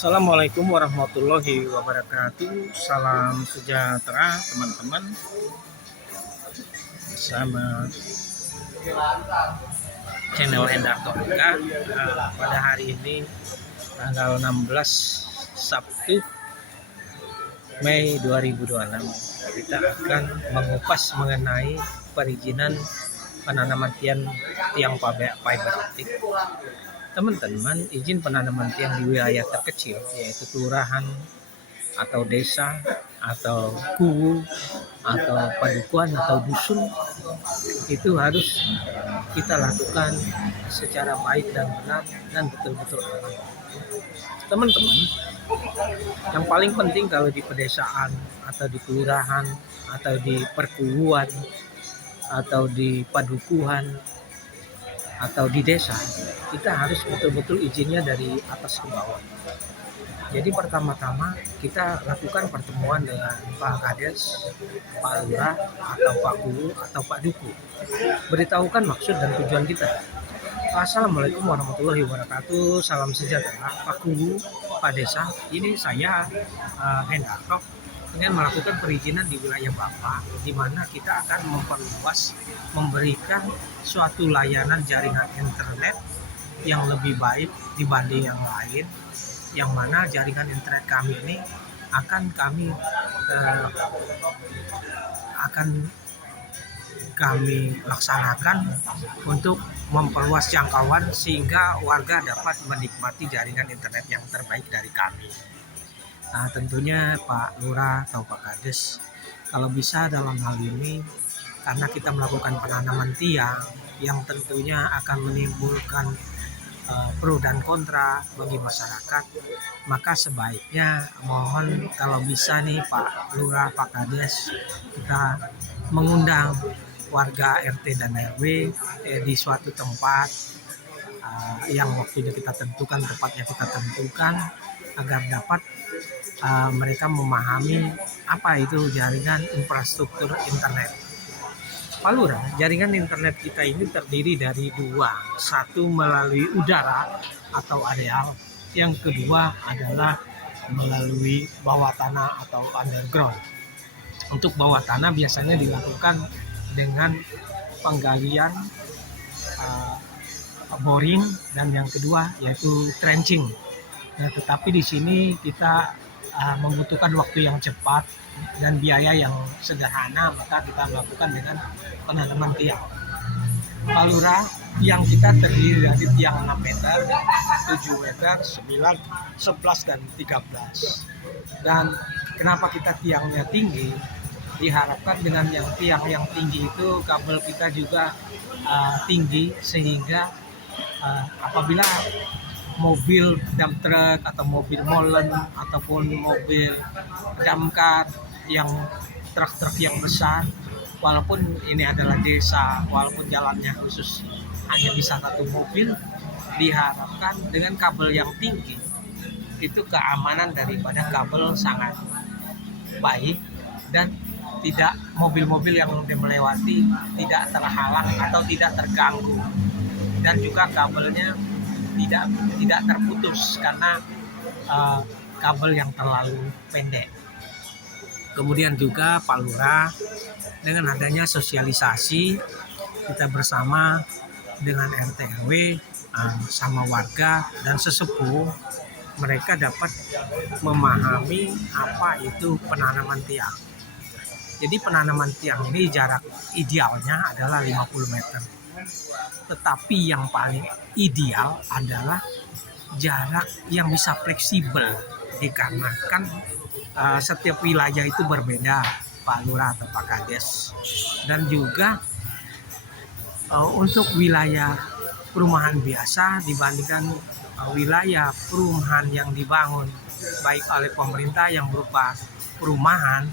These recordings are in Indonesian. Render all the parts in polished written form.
Assalamualaikum warahmatullahi wabarakatuh. Salam sejahtera teman-teman. Bersama channel Hendarto Eka. Pada hari ini tanggal 16 Sabtu Mei 2026 kita akan mengupas mengenai perizinan penanaman tiang fiber optik. Teman-teman, izin penanaman tiang di wilayah terkecil yaitu kelurahan atau desa atau kuwu atau padukuhan atau dusun itu harus kita lakukan secara baik dan benar dan betul-betul aman. Teman-teman, yang paling penting kalau di pedesaan atau di kelurahan atau di perkuwuan atau di padukuhan atau di desa, kita harus betul-betul izinnya dari atas ke bawah. Jadi pertama-tama kita lakukan pertemuan dengan Pak Kades, Pak Lurah, atau Pak Kuwu, atau Pak Duku. Beritahukan maksud dan tujuan kita. Assalamualaikum warahmatullahi wabarakatuh. Salam sejahtera Pak Kuwu, Pak Desa. Ini saya Hendarto dengan melakukan perizinan di wilayah Bapak, di mana kita akan memperluas, memberikan suatu layanan jaringan internet yang lebih baik dibanding yang lain, yang mana jaringan internet kami ini akan kami laksanakan untuk memperluas jangkauan sehingga warga dapat menikmati jaringan internet yang terbaik dari kami. Nah, tentunya Pak Lurah atau Pak Kades, kalau bisa dalam hal ini, karena kita melakukan penanaman tiang yang tentunya akan menimbulkan pro dan kontra bagi masyarakat, maka sebaiknya mohon kalau bisa nih Pak Lurah, Pak Kades, kita mengundang warga RT dan RW di suatu tempat yang waktunya kita tentukan, tempatnya kita tentukan, agar dapat mereka memahami apa itu jaringan infrastruktur internet. Pak Lurah, jaringan internet kita ini terdiri dari dua, satu melalui udara atau areal, yang kedua adalah melalui bawah tanah atau underground. Untuk bawah tanah biasanya dilakukan dengan penggalian boring, dan yang kedua yaitu trenching. Nah, tetapi di sini kita membutuhkan waktu yang cepat dan biaya yang sederhana, maka kita melakukan dengan penanaman tiang. Pak Lurah, yang kita terdiri dari tiang 6 meter, 7 meter, 9, 11, dan 13. Dan kenapa kita tiangnya tinggi? Diharapkan dengan tiang yang tinggi itu kabel kita juga tinggi, sehingga apabila mobil dump truck atau mobil molen ataupun mobil damkar yang truk-truk yang besar, walaupun ini adalah desa, walaupun jalannya khusus hanya bisa satu mobil, diharapkan dengan kabel yang tinggi itu keamanan daripada kabel sangat baik dan tidak mobil-mobil yang melewati tidak terhalang atau tidak terganggu, dan juga kabelnya tidak terputus karena kabel yang terlalu pendek. Kemudian juga Pak Lurah, dengan adanya sosialisasi kita bersama dengan RT RW sama warga dan sesepuh, mereka dapat memahami apa itu penanaman tiang. Jadi penanaman tiang ini jarak idealnya adalah 50 meter. Tetapi yang paling ideal adalah jarak yang bisa fleksibel, dikarenakan setiap wilayah itu berbeda, Pak Lurah atau Pak Kades. Dan juga untuk wilayah perumahan biasa dibandingkan wilayah perumahan yang dibangun baik oleh pemerintah yang berupa perumahan,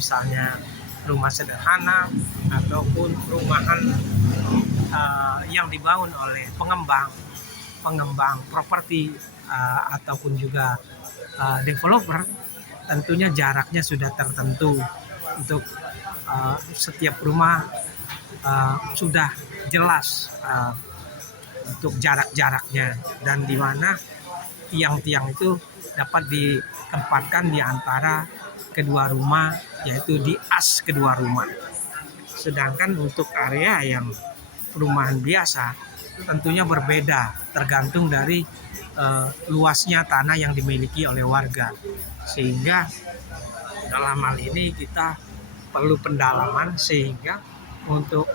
misalnya rumah sederhana ataupun perumahan yang dibangun oleh pengembang properti ataupun juga developer, tentunya jaraknya sudah tertentu. Untuk setiap rumah sudah jelas untuk jarak-jaraknya, dan di mana tiang-tiang itu dapat ditempatkan di antara kedua rumah, yaitu di as kedua rumah. Sedangkan untuk area yang perumahan biasa tentunya berbeda tergantung dari luasnya tanah yang dimiliki oleh warga. Sehingga dalam hal ini kita perlu pendalaman sehingga untuk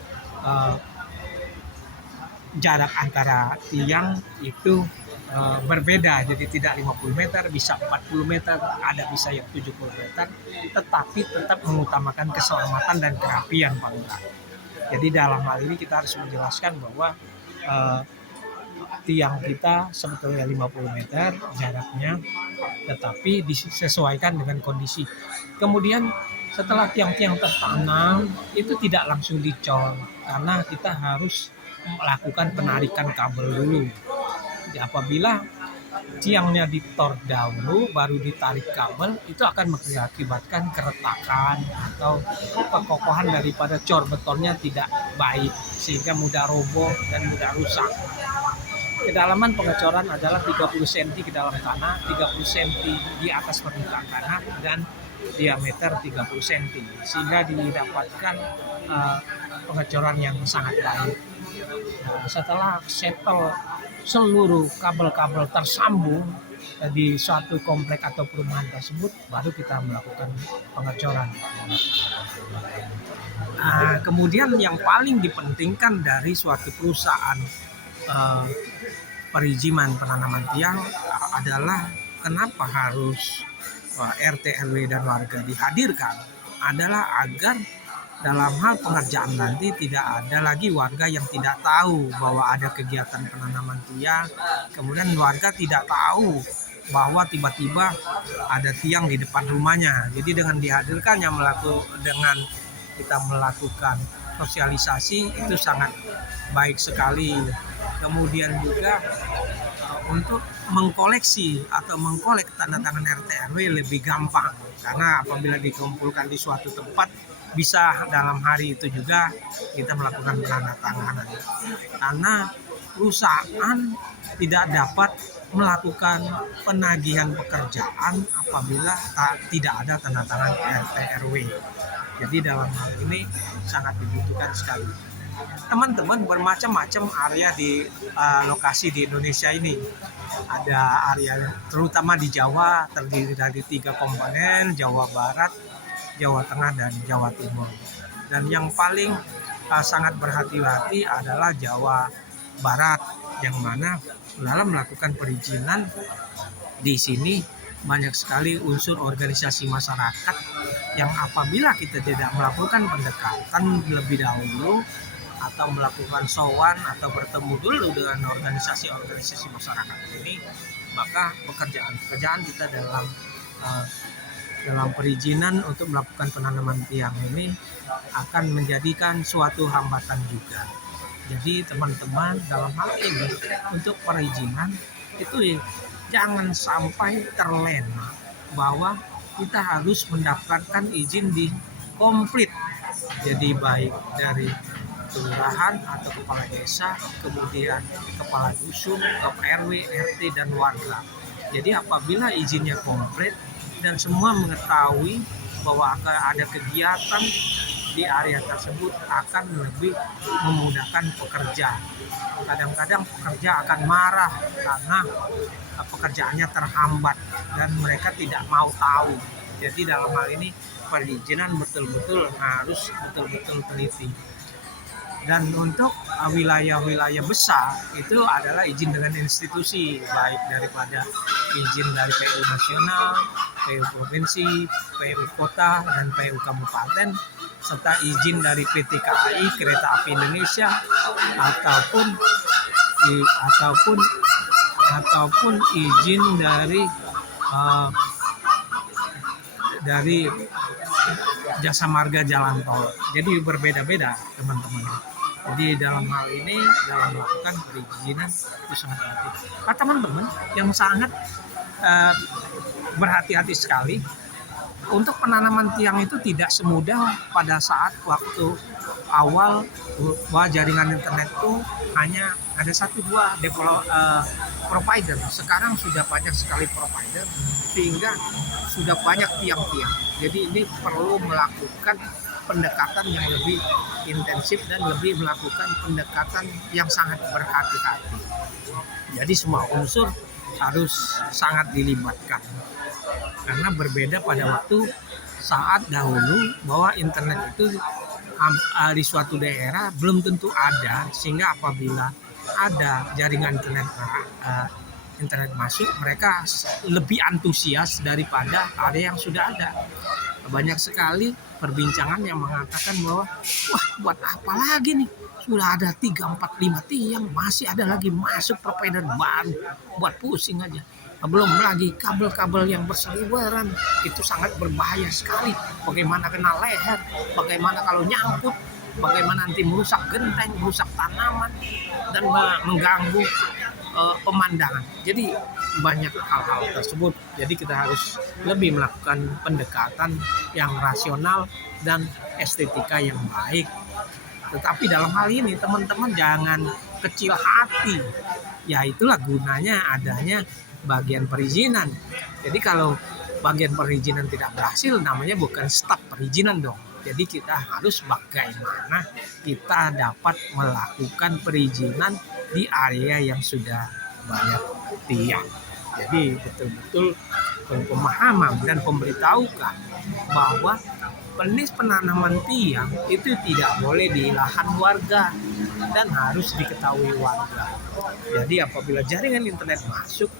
jarak antara tiang itu berbeda, jadi tidak 50 meter, bisa 40 meter, ada bisa yang 70 meter, tetapi tetap mengutamakan keselamatan dan kerapian Pak Lurah. Jadi dalam hal ini kita harus menjelaskan bahwa tiang kita sebetulnya 50 meter jaraknya, tetapi disesuaikan dengan kondisi. Kemudian setelah tiang-tiang tertanam itu tidak langsung dicor, karena kita harus melakukan penarikan kabel dulu. Jadi apabila tiangnya ditor dahulu baru ditarik kabel, itu akan mengakibatkan keretakan atau kekokohan daripada cor betonnya tidak baik sehingga mudah roboh dan mudah rusak. Kedalaman pengecoran adalah 30 cm ke dalam tanah, 30 cm di atas permukaan tanah, dan diameter 30 cm sehingga didapatkan pengecoran yang sangat baik. Nah, setelah settle seluruh kabel-kabel tersambung di suatu komplek atau perumahan tersebut, baru kita melakukan pengecoran. Kemudian yang paling dipentingkan dari suatu perusahaan perizinan penanaman tiang adalah kenapa harus RT, RW, dan warga dihadirkan adalah agar dalam hal pengerjaan nanti tidak ada lagi warga yang tidak tahu bahwa ada kegiatan penanaman tiang, kemudian warga tidak tahu bahwa tiba-tiba ada tiang di depan rumahnya. Jadi dengan dihadirkannya dengan kita melakukan sosialisasi itu sangat baik sekali. Kemudian juga untuk mengkoleksi atau mengkolek tanda tangan RT RW lebih gampang, karena apabila dikumpulkan di suatu tempat bisa dalam hari itu juga kita melakukan penandatanganan, karena perusahaan tidak dapat melakukan penagihan pekerjaan apabila tidak ada tanda tangan RT RW. Jadi dalam hal ini sangat dibutuhkan sekali. Teman-teman, bermacam-macam area di lokasi di Indonesia ini. Ada area terutama di Jawa terdiri dari 3 komponen, Jawa Barat, Jawa Tengah, dan Jawa Timur. Dan yang paling sangat berhati-hati adalah Jawa Barat, yang mana dalam melakukan perizinan di sini banyak sekali unsur organisasi masyarakat yang apabila kita tidak melakukan pendekatan lebih dahulu atau melakukan sowan atau bertemu dulu dengan organisasi-organisasi masyarakat ini, maka pekerjaan kita dalam perizinan untuk melakukan penanaman tiang ini akan menjadikan suatu hambatan juga. Jadi teman-teman, dalam hal ini untuk perizinan itu jangan sampai terlena bahwa kita harus mendaftarkan izin di komplit. Jadi baik dari kelurahan atau kepala desa, kemudian kepala dusun, kepala RW, RT, dan warga. Jadi apabila izinnya komplit dan semua mengetahui bahwa akan ada kegiatan di area tersebut, akan lebih memudahkan pekerja. Kadang-kadang pekerja akan marah karena pekerjaannya terhambat dan mereka tidak mau tahu. Jadi dalam hal ini perizinan betul-betul harus betul-betul teliti. Dan untuk wilayah-wilayah besar itu adalah izin dengan institusi, baik daripada izin dari PU nasional, PU provinsi, PU kota, dan PU kabupaten, serta izin dari PT KAI Kereta Api Indonesia ataupun izin dari Jasa Marga Jalan Tol. Jadi berbeda-beda teman-teman. Jadi dalam hal ini, dalam melakukan perizinan itu sangat penting. Nah, teman-teman yang sangat berhati-hati sekali, untuk penanaman tiang itu tidak semudah pada saat waktu awal bahwa jaringan internet itu hanya ada 1-2 provider. Sekarang sudah banyak sekali provider sehingga sudah banyak tiang-tiang. Jadi ini perlu melakukan pendekatan yang lebih intensif dan lebih melakukan pendekatan yang sangat berhati-hati. Jadi semua unsur harus sangat dilibatkan. Karena berbeda pada waktu saat dahulu bahwa internet itu di suatu daerah belum tentu ada, sehingga apabila ada jaringan internet masuk, mereka lebih antusias daripada ada yang sudah ada. Banyak sekali perbincangan yang mengatakan bahwa wah, buat apa lagi nih, sudah ada 3, 4, 5 tiang masih ada lagi masuk provider baru, buat pusing aja. Belum lagi kabel-kabel yang berseliweran, itu sangat berbahaya sekali. Bagaimana kena leher, bagaimana kalau nyangkut, bagaimana nanti merusak genteng, merusak tanaman, dan mengganggu pemandangan. Jadi banyak hal-hal tersebut. Jadi kita harus lebih melakukan pendekatan yang rasional dan estetika yang baik. Tetapi dalam hal ini teman-teman jangan kecil hati. Ya itulah gunanya adanya bagian perizinan. Jadi kalau bagian perizinan tidak berhasil, namanya bukan staf perizinan dong. Jadi kita harus bagaimana kita dapat melakukan perizinan di area yang sudah banyak tiang. Jadi betul-betul pemahaman dan pemberitahukan bahwa penanaman tiang itu tidak boleh di lahan warga dan harus diketahui warga. Jadi apabila jaringan internet masuk,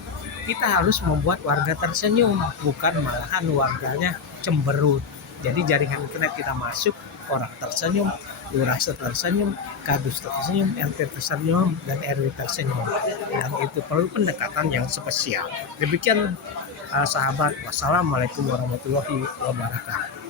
kita harus membuat warga tersenyum, bukan malahan warganya cemberut. Jadi jaringan internet kita masuk, orang tersenyum, lurah tersenyum, kadus tersenyum, RT tersenyum, dan RW tersenyum. Dan itu perlu pendekatan yang spesial. Demikian sahabat, wassalamualaikum warahmatullahi wabarakatuh.